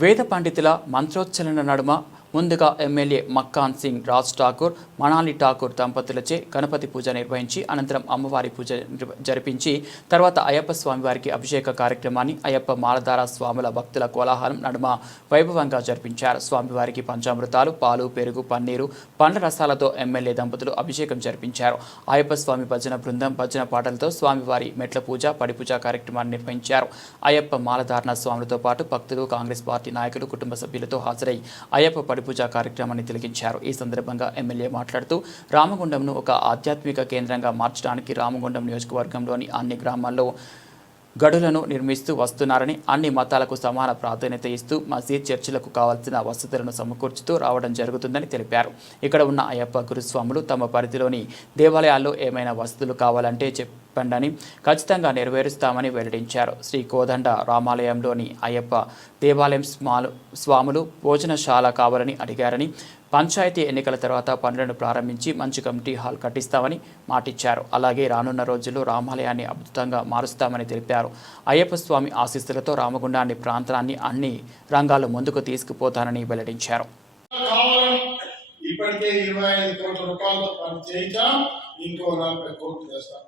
వేద పండితుల మంత్రోచ్చరణ నడుమ ముందుగా ఎమ్మెల్యే మక్కాన్ సింగ్ రాజ్ ఠాకూర్, మనాలి ఠాకూర్ దంపతులచే గణపతి పూజ నిర్వహించి అనంతరం అమ్మవారి పూజ జరిపించి తర్వాత అయ్యప్ప స్వామివారికి అభిషేక కార్యక్రమాన్ని అయ్యప్ప మాలధార స్వాముల భక్తుల కోలాహలం నడుమ వైభవంగా జరిపించారు. స్వామివారికి పంచామృతాలు, పాలు, పెరుగు, పన్నీరు, పండ్ల రసాలతో ఎమ్మెల్యే దంపతులు అభిషేకం జరిపించారు. అయ్యప్ప స్వామి భజన బృందం భజన పాటలతో స్వామివారి మెట్ల పూజ, పడి పూజ కార్యక్రమాన్ని నిర్వహించారు. అయ్యప్ప మాలధారణ స్వాములతో పాటు భక్తులు, కాంగ్రెస్ పార్టీ నాయకులు, కుటుంబ సభ్యులతో హాజరై అయ్యప్ప పూజా కార్యక్రమాన్ని తిలకించారు. ఈ సందర్భంగా ఎమ్మెల్యే మాట్లాడుతూ రామగుండంను ఒక ఆధ్యాత్మిక కేంద్రంగా మార్చడానికి రామగుండం నియోజకవర్గంలోని అన్ని గ్రామాల్లో గడులను నిర్మిస్తూ వస్తున్నారని, అన్ని మతాలకు సమాన ప్రాధాన్యత ఇస్తూ మసీద్, చర్చిలకు కావాల్సిన వసతులను సమకూర్చుతూ రావడం జరుగుతుందని తెలిపారు. ఇక్కడ ఉన్న అయ్యప్ప గురుస్వాములు తమ పరిధిలోని దేవాలయాల్లో ఏమైనా వసతులు కావాలంటే చెప్పండని ఖచ్చితంగా నెరవేరుస్తామని వెల్లడించారు. శ్రీ కోదండ రామాలయంలోని అయ్యప్ప దేవాలయం స్వాములు భోజనశాల కావాలని అడిగారని, పంచాయతీ ఎన్నికల తర్వాత పనులను ప్రారంభించి మంచి కమిటీ హాల్ కట్టిస్తామని మాటిచ్చారు. అలాగే రానున్న రోజుల్లో రామాలయాన్ని అద్భుతంగా మారుస్తామని తెలిపారు. అయ్యప్ప స్వామి ఆశీస్సులతో రామగుండాన్ని ప్రాంతాన్ని అన్ని రంగాల్లో ముందుకు తీసుకుపోతానని వెల్లడించారు. ఇప్పటికే 25 కోట్ల రూపాయలతో పని చేయించాం, ఇంకో 40 కోట్లు చేస్తాం.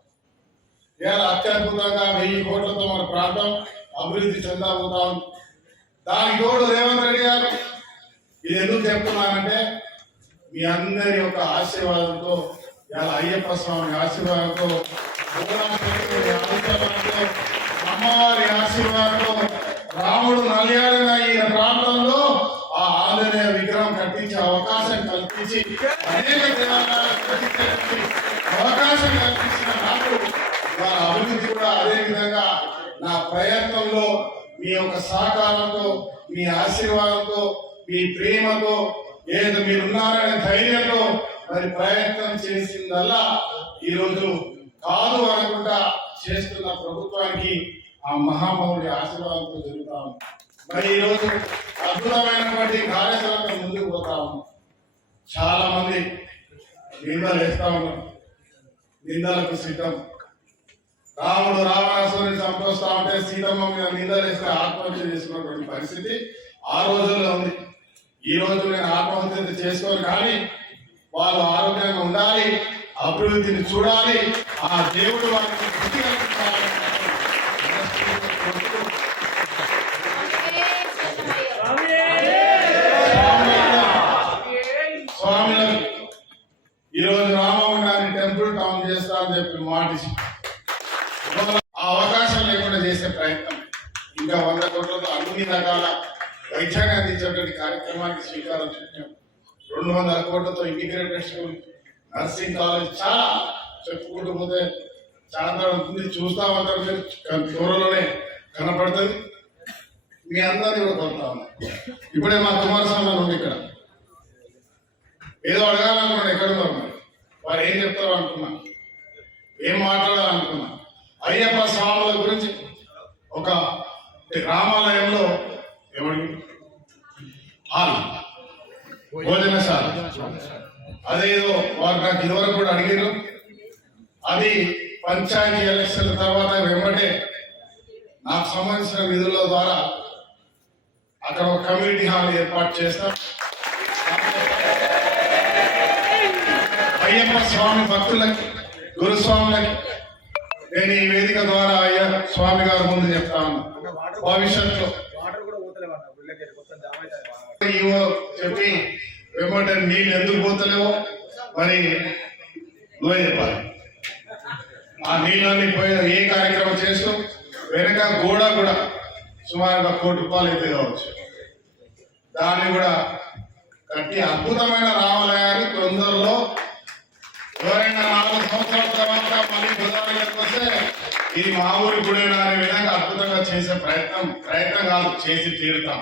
అత్యద్భుతంగా 1000 కోట్లతో మన ప్రాంతం అభివృద్ధి చెందబోతాం. దానికి తోడు రేవంత్ రెడ్డి గారు. ఇది ఎందుకు చెప్తున్నానంటే మీ అందరి యొక్క ఆశీర్వాదంతో, అయ్యప్ప స్వామి ఆశీర్వాదంతో, అమ్మవారి ఆశీర్వాదంతో రాముడు నల్యాలుగా ఈ ప్రాంతంలో ఆ ఆంజనేయ విగ్రహం కట్టించే అవకాశం కల్పించి అనేక అవకాశం కల్పించిన నాకు అభివృద్ధి కూడా అదే విధంగా నా ప్రయత్నంలో మీ యొక్క సహకారంతో, మీ ఆశీర్వాదంతో, మీ ప్రేమతో, ఏదో మీరున్నారనే ధైర్యంతో మరి ప్రయత్నం చేసిందల్లా ఈరోజు కాదు అనుకుంటా చేస్తున్న ప్రభుత్వానికి ఆ మహామౌళి ఆశీర్వాదంతో జరుగుతాము. మరి ఈరోజు అద్భుతమైనటువంటి కార్యాచరణ ముందుకు పోతాము. చాలా మంది నిందలు వేస్తా ఉన్నారు, నిందలకు సిద్ధం. రాముడు రావణాసురుని చంపొస్తా ఉంటే సీతమ్మ మీద నిందలు వేస్తే ఆత్మహత్య చేసుకున్నటువంటి పరిస్థితి ఆ రోజుల్లో ఉంది. ఈ రోజు నేను ఆత్మహత్య చేసుకోను, కానీ వాళ్ళు ఆరోగ్యంగా ఉండాలి, అభివృద్ధిని చూడాలి, ఆ దేవుడు వారికి బుద్ధి కల్పించాలి. స్వామిలకు ఈరోజు రామగుండాన్ని టెంపుల్ టౌన్ చేస్తా అని చెప్పి మాటిసి ఆ అవకాశం లేకుండా చేసే ప్రయత్నం, ఇంకా 100 కోట్లతో అన్ని రకాల వైద్యాన్ని అందించేటువంటి కార్యక్రమానికి శ్రీకారం చుట్టాం. 200 కోట్లతో ఇంటిగ్రేటెడ్ స్కూల్, నర్సింగ్ కాలేజ్, చాలా చెప్పుకుంటూ పోతే చాలా ఉంటుంది. చూస్తా ఉంటారు మీరు, త్వరలోనే కనపడుతుంది. మీ అందరినీ కూడా కొడతా ఉన్నా. ఇప్పుడే మా కుమారస్వామి ఉంది ఇక్కడ, ఏదో అడగాలనుకున్నాను, ఎక్కడున్నారు మరి వారు ఏం చెప్తారో అనుకున్నా, ఏం మాట్లాడాలనుకున్నా. అయ్యప్ప స్వాముల గురించి ఒక రామాలయంలో ఎవరికి హాల్, భోజనశాల, అదేదో వారు నాకు ఇదివరకు కూడా అడిగారు. అది పంచాయతీ ఎలక్షన్ల తర్వాత వెంబడే నాకు సంబంధించిన విధుల ద్వారా అక్కడ ఒక కమ్యూనిటీ హాల్ ఏర్పాటు చేస్తాం. అయ్యప్ప స్వామి భక్తులకి, గురుస్వాములకి నేను ఈ వేదిక ద్వారా అయ్యా స్వామి గారి ముందు చెప్తాను, భవిష్యత్తులో చెప్పి వెంబడే నీళ్ళు ఎందుకు పోతలేవో మరి నువ్వే చెప్పాలి. ఆ నీళ్ళని పోయి ఏ కార్యక్రమం చేస్తూ వెనక గోడ కూడా సుమారుగా 1 కోటి రూపాయలు అయితే కావచ్చు, దాన్ని కూడా కట్టి అద్భుతమైన రామాలయాన్ని తొందరలో ఎవరైనా 4 సంవత్సరాల తర్వాత మళ్ళీ బుధానికి వస్తే ఇది మా ఊరి గుడేనా అనే విధంగా అద్భుతంగా చేసే ప్రయత్నం కాదు, చేసి తీరుతాం.